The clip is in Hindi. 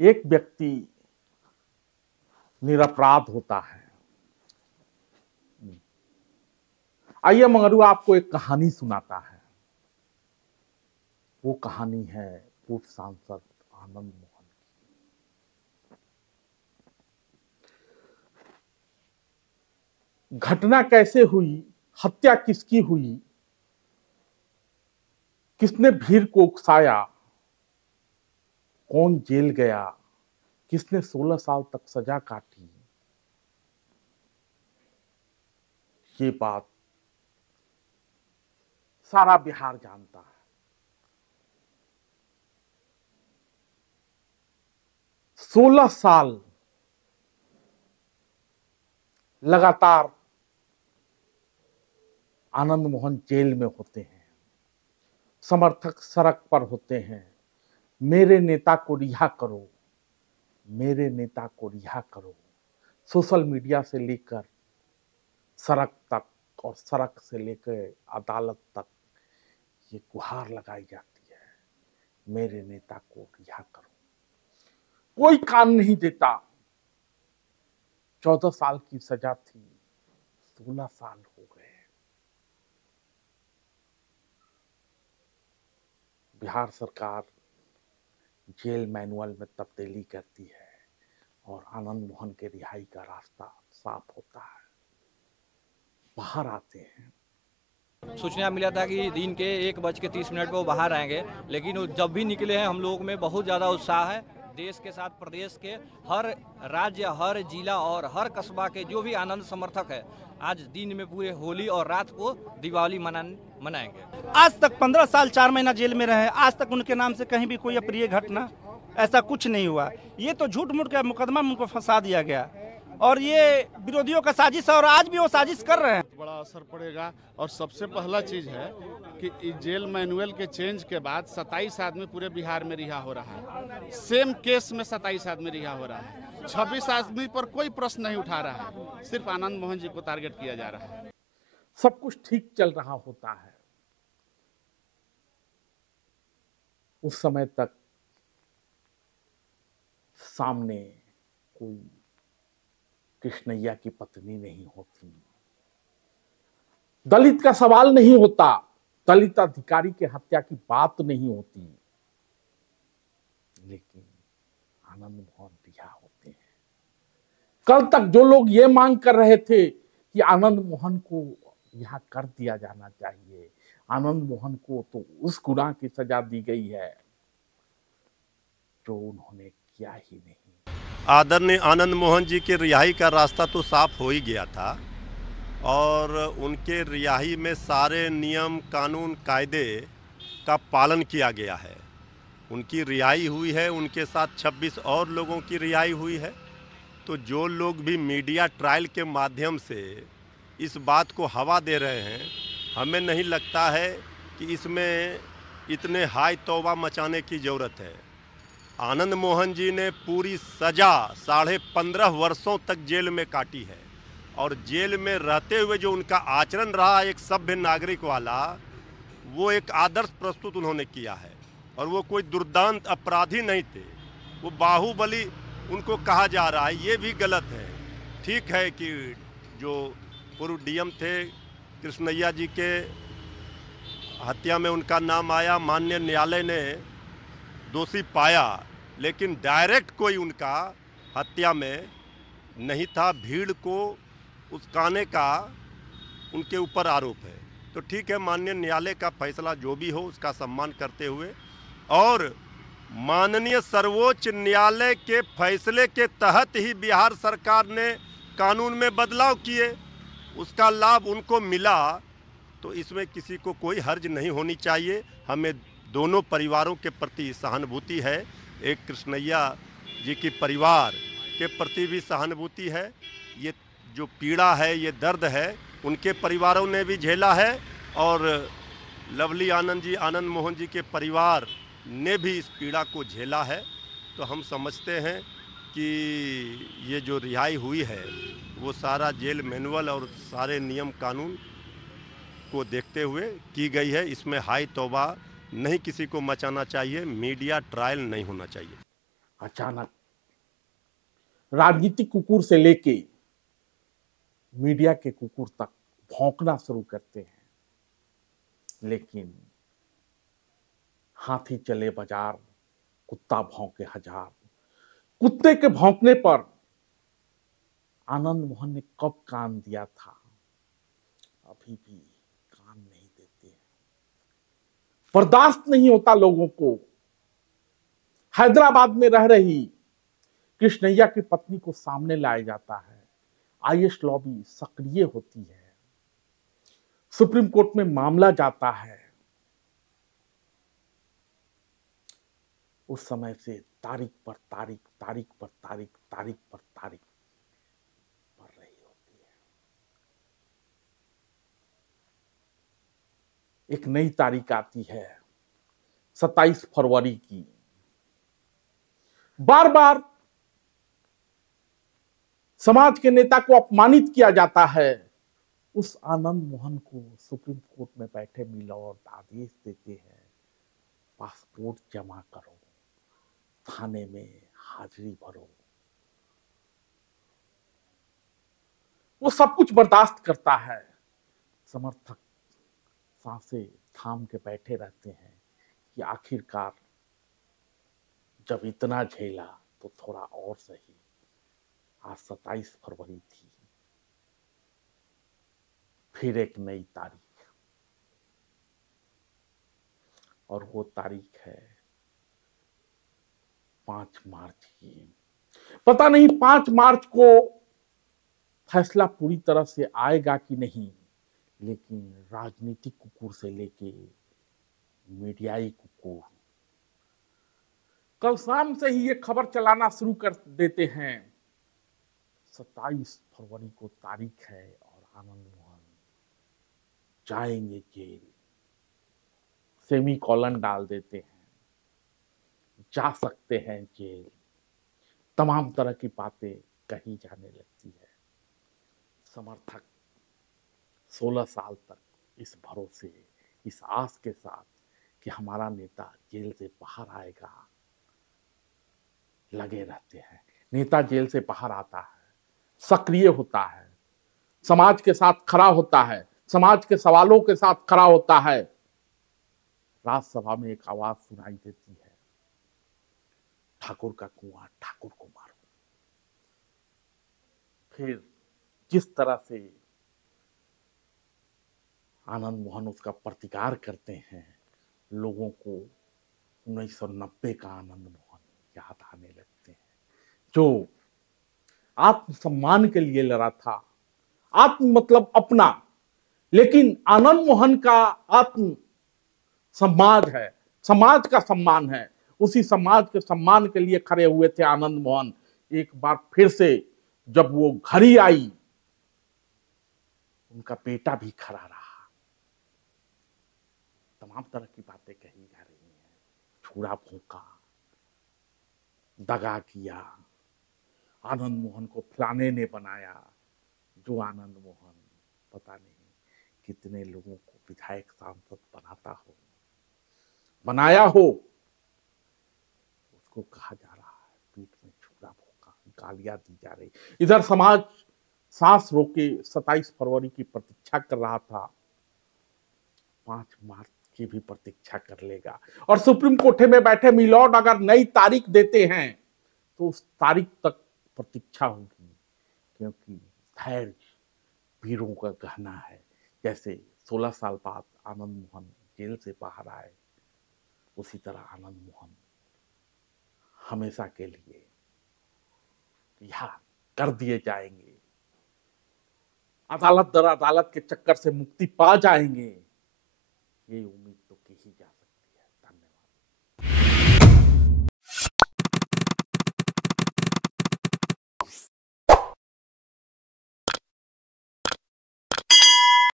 एक व्यक्ति निरपराध होता है। आइए मंगरू आपको एक कहानी सुनाता है। वो कहानी है पूर्व सांसद आनंद मोहन की। घटना कैसे हुई, हत्या किसकी हुई, किसने भीड़ को उकसाया, कौन जेल गया, किसने 16 साल तक सजा काटी, ये बात सारा बिहार जानता है। 16 साल लगातार आनंद मोहन जेल में होते हैं, समर्थक सड़क पर होते हैं, मेरे नेता को रिहा करो, मेरे नेता को रिहा करो। सोशल मीडिया से लेकर सड़क तक और सड़क से लेकर अदालत तक ये गुहार लगाई जाती है, मेरे नेता को रिहा करो। कोई कान नहीं देता। 14 साल की सजा थी, 16 साल हो गए। बिहार सरकार जेल मैनुअल में तब्दीली करती है और आनंद मोहन के रिहाई का रास्ता साफ होता है। बाहर आते हैं। सूचना मिला था कि दिन के 1:30 पे वो बाहर आएंगे, लेकिन वो जब भी निकले हैं हम लोग में बहुत ज़्यादा उत्साह है। देश के साथ प्रदेश के हर राज्य, हर जिला और हर कस्बा के जो भी आनंद समर्थक है, आज दिन में पूरे होली और रात को दिवाली मनाएंगे। आज तक 15 साल 4 महीना जेल में रहे, आज तक उनके नाम से कहीं भी कोई अप्रिय घटना ऐसा कुछ नहीं हुआ। ये तो झूठ मूठ का मुकदमा में उनको फंसा दिया गया और ये विरोधियों का साजिश है और आज भी वो साजिश कर रहे हैं। बड़ा असर पड़ेगा। और सबसे पहला चीज है कि जेल मैनुअल के चेंज के बाद 27 आदमी पूरे बिहार में रिहा हो रहा है। सेम केस में 27 आदमी रिहा हो रहा है। 26 आदमी पर कोई प्रश्न नहीं उठा रहा है, सिर्फ आनंद मोहन जी को टारगेट किया जा रहा है। सब कुछ ठीक चल रहा होता है। उस समय तक सामने कोई कृष्णैया की पत्नी नहीं होती, दलित का सवाल नहीं होता, दलित अधिकारी की हत्या की बात नहीं होती, लेकिन आनंद मोहन रिहा होते हैं। कल तक जो लोग ये मांग कर रहे थे कि आनंद मोहन को रिहा कर दिया जाना चाहिए, आनंद मोहन को तो उस गुनाह की सजा दी गई है जो उन्होंने किया ही नहीं। आदरणीय आनंद मोहन जी के रिहाई का रास्ता तो साफ हो ही गया था और उनके रिहाई में सारे नियम कानून कायदे का पालन किया गया है। उनकी रिहाई हुई है, उनके साथ 26 और लोगों की रिहाई हुई है। तो जो लोग भी मीडिया ट्रायल के माध्यम से इस बात को हवा दे रहे हैं, हमें नहीं लगता है कि इसमें इतने हाय तौबा मचाने की ज़रूरत है। आनंद मोहन जी ने पूरी सज़ा 15.5 वर्षों तक जेल में काटी है और जेल में रहते हुए जो उनका आचरण रहा एक सभ्य नागरिक वाला, वो एक आदर्श प्रस्तुत उन्होंने किया है। और वो कोई दुर्दांत अपराधी नहीं थे, वो बाहुबली उनको कहा जा रहा है, ये भी गलत है। ठीक है कि जो पूर्व डीएम थे कृष्णैया जी के हत्या में उनका नाम आया, माननीय न्यायालय ने दोषी पाया, लेकिन डायरेक्ट कोई उनका हत्या में नहीं था। भीड़ को उकसाने का उनके ऊपर आरोप है। तो ठीक है, माननीय न्यायालय का फैसला जो भी हो उसका सम्मान करते हुए और माननीय सर्वोच्च न्यायालय के फैसले के तहत ही बिहार सरकार ने कानून में बदलाव किए, उसका लाभ उनको मिला, तो इसमें किसी को कोई हर्ज नहीं होनी चाहिए। हमें दोनों परिवारों के प्रति सहानुभूति है। एक कृष्णैया जी की परिवार के प्रति भी सहानुभूति है। ये जो पीड़ा है, ये दर्द है, उनके परिवारों ने भी झेला है और लवली आनंद जी, आनंद मोहन जी के परिवार ने भी इस पीड़ा को झेला है। तो हम समझते हैं कि ये जो रिहाई हुई है वो सारा जेल मैनुअल और सारे नियम कानून को देखते हुए की गई है। इसमें हाय तौबा नहीं किसी को मचाना चाहिए, मीडिया ट्रायल नहीं होना चाहिए। अचानक राजनीतिक कुकुर से लेके मीडिया के कुकुर तक भौंकना शुरू करते हैं। लेकिन हाथी चले बाजार, कुत्ता भौंके हजार। कुत्ते के भौंकने पर आनंद मोहन ने कब कान दिया था, अभी भी कान नहीं देते हैं। बर्दाश्त नहीं होता लोगों को। हैदराबाद में रह रही कृष्णैया की पत्नी को सामने लाया जाता है। आईएस लॉबी सक्रिय होती है। सुप्रीम कोर्ट में मामला जाता है। उस समय से तारीख पर तारीख, तारीख पर तारीख, तारीख पर तारीख बढ़ रही होती है। एक नई तारीख आती है 27 फरवरी की। बार बार समाज के नेता को अपमानित किया जाता है। उस आनंद मोहन को सुप्रीम कोर्ट में बैठे मिलॉर्ड आदेश देते हैं, पासपोर्ट जमा करो, थाने में हाजिरी भरो। वो सब कुछ बर्दाश्त करता है। समर्थक सांसें थाम के बैठे रहते हैं कि आखिरकार जब इतना झेला तो थोड़ा और सही। आज 27 फरवरी थी, फिर एक नई तारीख, और वो तारीख है 5 मार्च की। पता नहीं 5 मार्च को फैसला पूरी तरह से आएगा कि नहीं, लेकिन राजनीतिक कुकुर से लेके मीडियाई कुकुर कल शाम से ही ये खबर चलाना शुरू कर देते हैं। 27 फरवरी को तारीख है और आनंद मोहन जाएंगे जेल। सेमीकोलन डाल देते हैं, जा सकते हैं जेल। तमाम तरह की बातें कही जाने लगती है। समर्थक 16 साल तक इस भरोसे, इस आस के साथ कि हमारा नेता जेल से बाहर आएगा, लगे रहते हैं। नेता जेल से बाहर आता है, सक्रिय होता है, समाज के साथ खड़ा होता है, समाज के सवालों के साथ खड़ा होता है। राज्यसभा में एक आवाज सुनाई देती है, ठाकुर का कुआं ठाकुर को मारो। फिर जिस तरह से आनंद मोहन उसका प्रतिकार करते हैं, लोगों को 1990 का आनंद मोहन याद आने लगते हैं, जो आत्मसम्मान के लिए लड़ा था। आत्म मतलब अपना, लेकिन आनंद मोहन का आत्म समाज है, समाज का सम्मान है। उसी समाज के सम्मान के लिए खड़े हुए थे आनंद मोहन। एक बार फिर से जब वो घड़ी आई, उनका बेटा भी खड़ा रहा। तमाम तरह की बातें कही जा रही हैं। छुरा फूंका, दगा किया, आनंद मोहन को फलाने ने बनाया। जो आनंद मोहन पता नहीं कितने लोगों को विधायक सांसद बनाया हो, उसको कहा जा रहा है पीठ में छुरा फूंका, गालियां दी जा रही। इधर समाज सांस रोके 27 फरवरी की प्रतीक्षा कर रहा था, 5 मार्च की भी प्रतीक्षा कर लेगा। और सुप्रीम कोर्ट में बैठे मिलॉर्ड अगर नई तारीख देते हैं तो उस तारीख तक प्रतीक्षा होगी, क्योंकि धैर्य वीरों का गहना है। जैसे 16 साल बाद आनंद मोहन जेल से बाहर आए, उसी तरह आनंद मोहन हमेशा के लिए रिहा कर दिए जाएंगे, अदालत दर अदालत के चक्कर से मुक्ति पा जाएंगे, ये उम्मीद